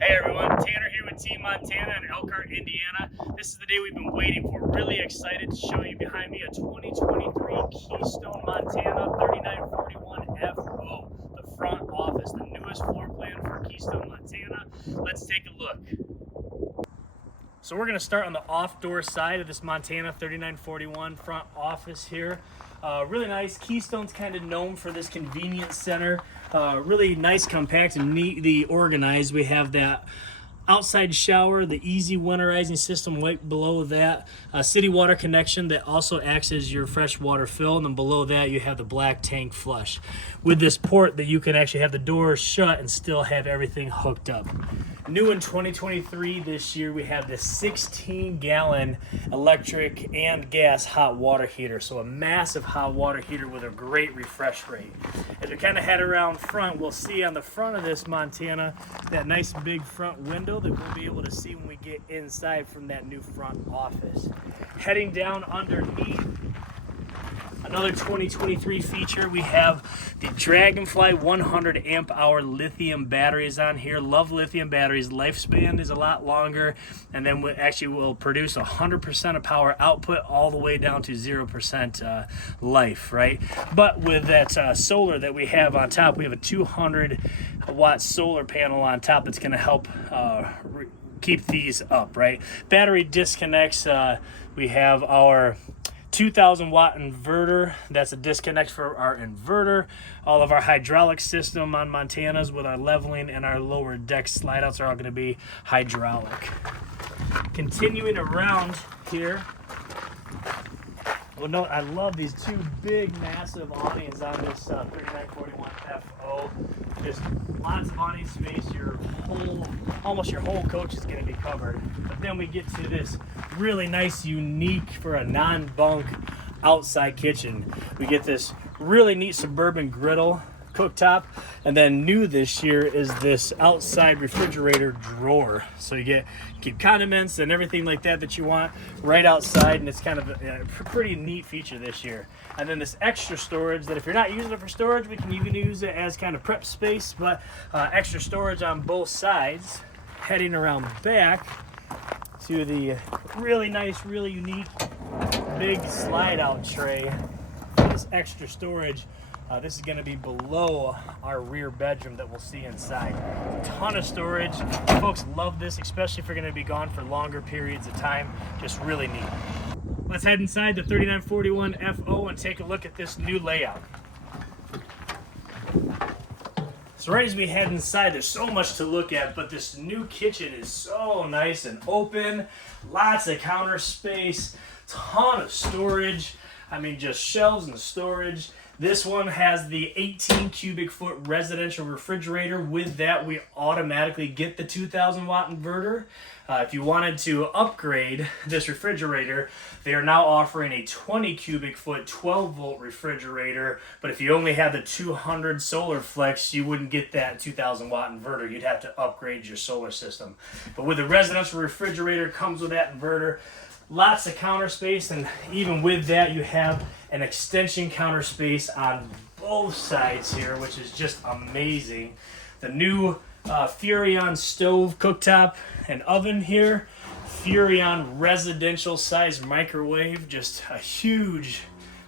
Hey everyone, Tanner here with Team Montana in Elkhart, Indiana. This is the day we've been waiting for. Really excited to show you behind me a 2023 Keystone Montana 3941FO, the front office, the newest floor plan for Keystone Montana. Let's take a look. So we're going to start on the off-door side of this Montana 3941 front office here. Really nice. Keystone's kind of known for this convenience center. Really nice, compact, and neatly organized. We have that outside shower, the easy winterizing system right below that, city water connection that also acts as your fresh water fill, and then below that you have the black tank flush with this port that you can actually have the doors shut and still have everything hooked up. New in 2023 this year, we have this 16-gallon electric and gas hot water heater. So a massive hot water heater with a great refresh rate. As we kind of head around front, we'll see on the front of this Montana that nice big front window that we'll be able to see when we get inside from that new front office. Heading down underneath, another 2023 feature, we have the Dragonfly 100 amp hour lithium batteries on here. Love lithium batteries. Lifespan is a lot longer, and then we actually will produce 100% of power output all the way down to 0% life, right? But with that solar that we have on top, we have a 200 watt solar panel on top that's going to help keep these up, right? Battery disconnects, we have our 2,000 watt inverter. That's a disconnect for our inverter. All of our hydraulic system on Montanas with our leveling and our lower deck slide outs are all going to be hydraulic. Continuing around here, well, no, I love these two big, massive awnings on this 3941FO. Just lots of awning space. Almost your whole coach is going to be covered. But then we get to this really nice, unique for a non-bunk outside kitchen. We get this really neat suburban griddle cooktop, and then new this year is this outside refrigerator drawer. So you keep condiments and everything like that you want right outside, and it's kind of a pretty neat feature this year. And then this extra storage that if you're not using it for storage, we can even use it as kind of prep space, but extra storage on both sides. Heading around back to the really nice, really unique big slide out tray. This extra storage. This is going to be below our rear bedroom that we'll see inside. A ton of storage. Folks love this, especially if you're going to be gone for longer periods of time. Just really neat. Let's head inside the 3941FO and take a look at this new layout. So right as we head inside, there's so much to look at, but this new kitchen is so nice and open. Lots of counter space, ton of storage. I mean, just shelves and storage. This one has the 18 cubic foot residential refrigerator. With that, we automatically get the 2,000 watt inverter. If you wanted to upgrade this refrigerator, they are now offering a 20 cubic foot 12 volt refrigerator. But if you only have the 200 solar flex, you wouldn't get that 2,000 watt inverter. You'd have to upgrade your solar system. But with the residential refrigerator, comes with that inverter. Lots of counter space, and even with that, you have an extension counter space on both sides here, which is just amazing. The new Furrion stove cooktop and oven here. Furrion residential size microwave, just a huge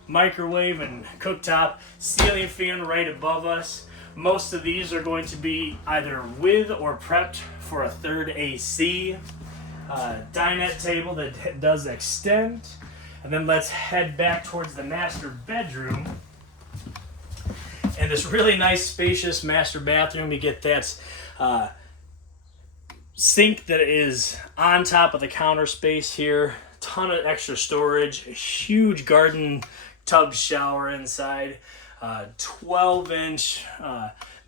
microwave and cooktop. Ceiling fan right above us. Most of these are going to be either with or prepped for a third AC. Dinette table that does extend. And then let's head back towards the master bedroom. And this really nice spacious master bathroom. You get that sink that is on top of the counter space here. Ton of extra storage. A huge garden tub shower inside. 12-inch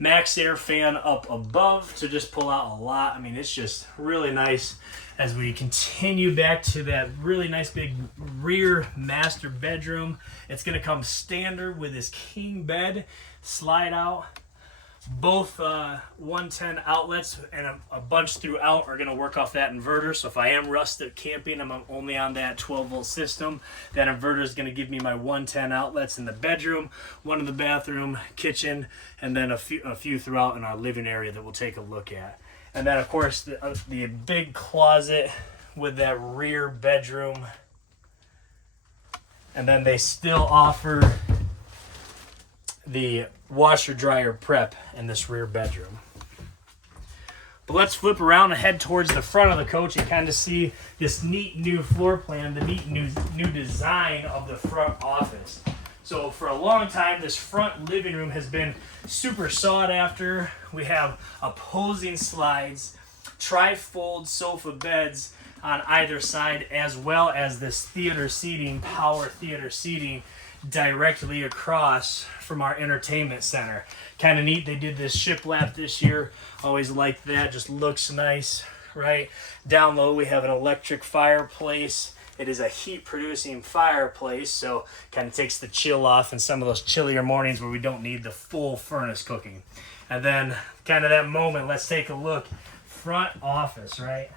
max air fan up above to just pull out a lot. I mean, it's just really nice. As we continue back to that really nice big rear master bedroom, it's going to come standard with this king bed, slide out. Both 110 outlets and a bunch throughout are going to work off that inverter. So if I am rustic camping, I'm only on that 12 volt system. That inverter is going to give me my 110 outlets in the bedroom, one in the bathroom, kitchen, and then a few throughout in our living area that we'll take a look at. And then of course the big closet with that rear bedroom. And then they still offer the washer dryer prep in this rear bedroom. But let's flip around and head towards the front of the coach and kind of see this neat new floor plan, the neat new design of the front office. So for a long time, this front living room has been super sought after. We have opposing slides, tri-fold sofa beds on either side, as well as this theater seating, power theater seating directly across from our entertainment center. Kind of neat. They did this shiplap this year. Always liked that. Just looks nice, right? Down low we have an electric fireplace. It is a heat producing fireplace, so kind of takes the chill off in some of those chillier mornings where we don't need the full furnace cooking. And then kind of that moment, let's take a look. Front office, right?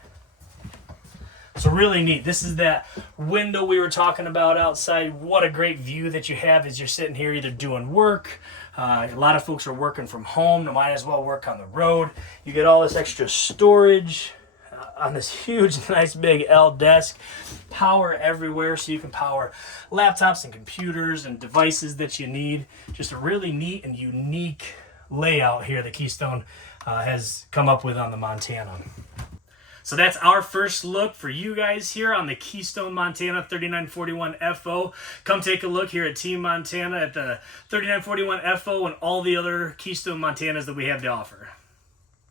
So really neat. This is that window we were talking about outside. What a great view that you have as you're sitting here either doing work. A lot of folks are working from home. They might as well work on the road. You get all this extra storage on this huge, nice big L desk. Power everywhere, so you can power laptops and computers and devices that you need. Just a really neat and unique layout here that Keystone has come up with on the Montana. So that's our first look for you guys here on the Keystone Montana 3941 FO. Come take a look here at Team Montana at the 3941 FO and all the other Keystone Montanas that we have to offer.